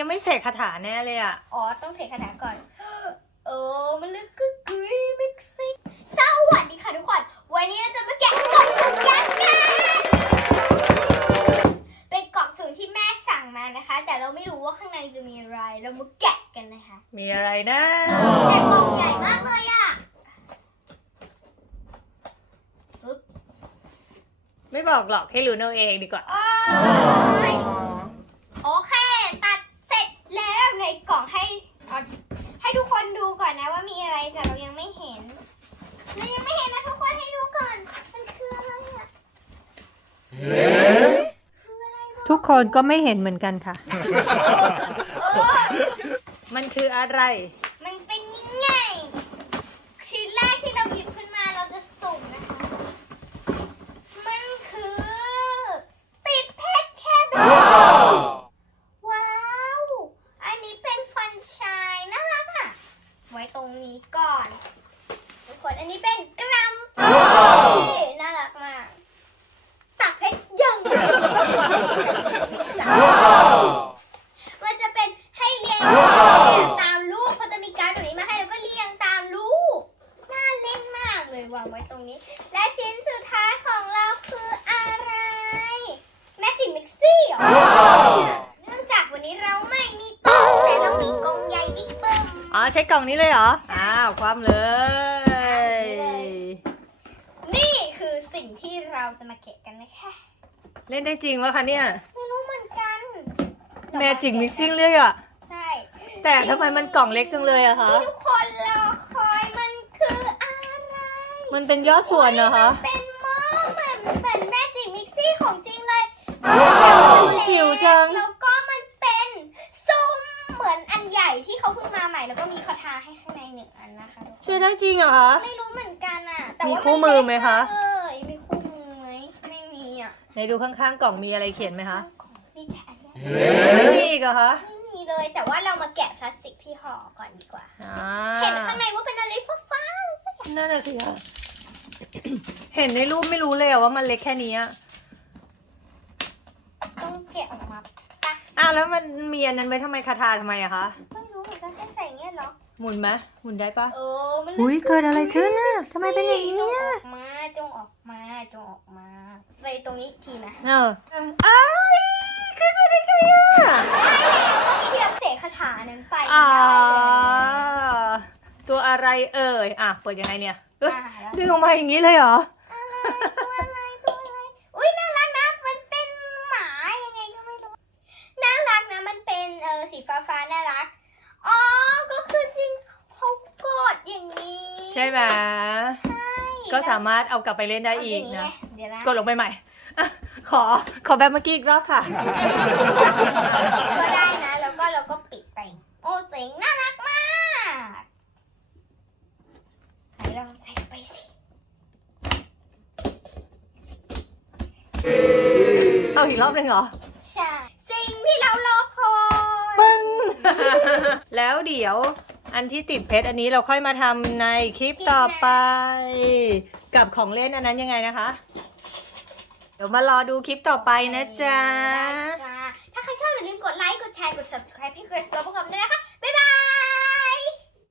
ยังไม่เสกคาถาแน่เลยอะ อ๋อ ต้องเสกคาถาก่อน เออ มันลึกกึกกึยมิกซิกสวัสดีค่ะทุกคน วันนี้เราจะมาแกะกล่องสุ่มกันค่ะเป็นกล่องสุ่มที่แม่สั่งมานะคะ แต่เราไม่รู้ว่าข้างในจะมีอะไร เรามาแกะกันนะคะ มีอะไรนะแต่กล่องใหญ่มากเลยอะฟึบไม่บอกหรอกให้รู้เอาเองดีกว่า โอ้ยโอเค ตัดเสร็จแล้วในกล่อง ให้เอาให้ทุกคนดูก่อนนะว่ามีอะไรแต่เรายังไม่เห็นเรายังไม่เห็นนะทุกคนให้ดูก่อน มันคืออะไรอะคืออะไรวะทุกคนก็ไม่เห็นเหมือนกันค่ะเออมันคืออะไร มันเป็นยังไง ชิ้นแรกที่เราหยิบขึ้นมาเราจะสุ่มนะคะ มันคือ ติดเพชรแค่แบบว้าว อันนี้เป็นฟันชายน่ารักอะ ไว้ตรงนี้ก่อนทุกค นอันนี้เป็นกรัมปี้น่ารักมากตักเพชรยังมันจะเป็นให้เรียงตามรูปเขาจะมีการ์ดแบบนี้มาให้แล้วก็เรียงตามรูปน่าเล่นมากเลยวางไว้ตรงนี้ และชิ้นสุดท้ายของเราคืออะไรแมจิกมิกซี่เหรอเนื่องจากวันนี้เราไม่มีโต๊ะแต่เรามีกรงใหญ่บิ๊กเบิ้มอ๋อใช้กล่องนี้เลยเหรอ อ้าว ความเลย นี่คือ สิ่งที่เราจะมาเกะกันนะคะเล่นได้จริงวะคะเนี่ยไม่รู้เหมือนกันแมจิกมิกซิ่งเลยอะใช่แต่ทำไมมันกล่องเล็กจังเลยอะคะที่ทุกคนรอคอยมันคืออะไรมันเป็นยอดส่วนเหรอคะเป็นหม้อเหมือนเหมือนแมจิกมิกซี่ของจริงเลยจิ๋วจังแล้วก็มันเป็นซุ้มเหมือนอันใหญ่ที่เขาเพิ่งมาใหม่แล้วก็มีคาถาให้ข้างในหนึ่งอันนะคะทุกคนใช่ได้จริงเหรอคะไม่รู้เหมือนกันอะแต่มีว่าคู่มือไหมคะเออมีคู่มือไหมไม่ มีอะไหนดูข้างๆกล่องมีอะไรเขียนไหมคะมีแค่อันเนี้ยไม่มีอีกเหรอคะไม่มีเลยแต่ว่าเรามาแกะพลาสติกที่ห่อก่อนดีกว่า อ่าเห็นข้างในว่าเป็นอะไรฟ้าๆสักอย่างน่าจะสิคะเห็นในรูปไม่รู้เลยอะว่ามันเล็กแค่นี้อะต้องแกะออกมาปะอ้าวแล้วมันมีอันนั้นไว้ทำไมคาถาทำไมอะคะไม่รู้เหมือนกั หรอหมุนไหมหมุนได้ปะเออมันอุ้ยเกิดอะไรขึ้นน่ะทำไมเป็นอย่างนี้จงออะอกมาจงออกมาจงออกมาไปตรงนี้อีกทีนะเอออ้ายขึ้นมาได้ไงอะที่แบบเสกคาถานั้นไปอ่าได้เลยตัวอะไรเอ่ยอะเปิดยังไงเนี่ยเอ้ยอ่าแล้วดึงออกมาอย่างนี้เลยเหรอตัวอะไรตัวอะไรอุ้ยน่ารักนะมันเป็นหมายังไงก็ไม่รู้น่ารักนะมันเป็นเออสีฟ้าฟ้าๆน่ารักอ๋อก็คือจริงเขากดอย่างนี้ ใช่ไหมใช่ก็สามารถเอากลับไปเล่นได้อีกเาย่างนะไงเดี๋ยวนะกดลงไปใหม่อะขอขอแบบเมื่อกี้อีกรอบค่ะ ก็ได้นะ แล้วก็เราก็ปิดไป โอ้เจ๋งน่ารักมากไหนลองใส่ไปสิ เอาอีกรอบหนึ่งเหรอ ใช่ สิ่งที่เรารอคอย ปึ้ง แล้วเดี๋ยว อันที่ติดเพชรอันนี้เราค่อยมาทำในคลิปต่อไป กับของเล่นอันนั้นยังไงนะคะ เดี๋ยวมารอดูคลิปต่อไปนะจ๊ะ ถ้าใครชอบอย่าลืมกดไลค์ กดแชร์ กด subscribe ให้เกรซแล้วพบกันด้วยนะคะ บ๊ายบาย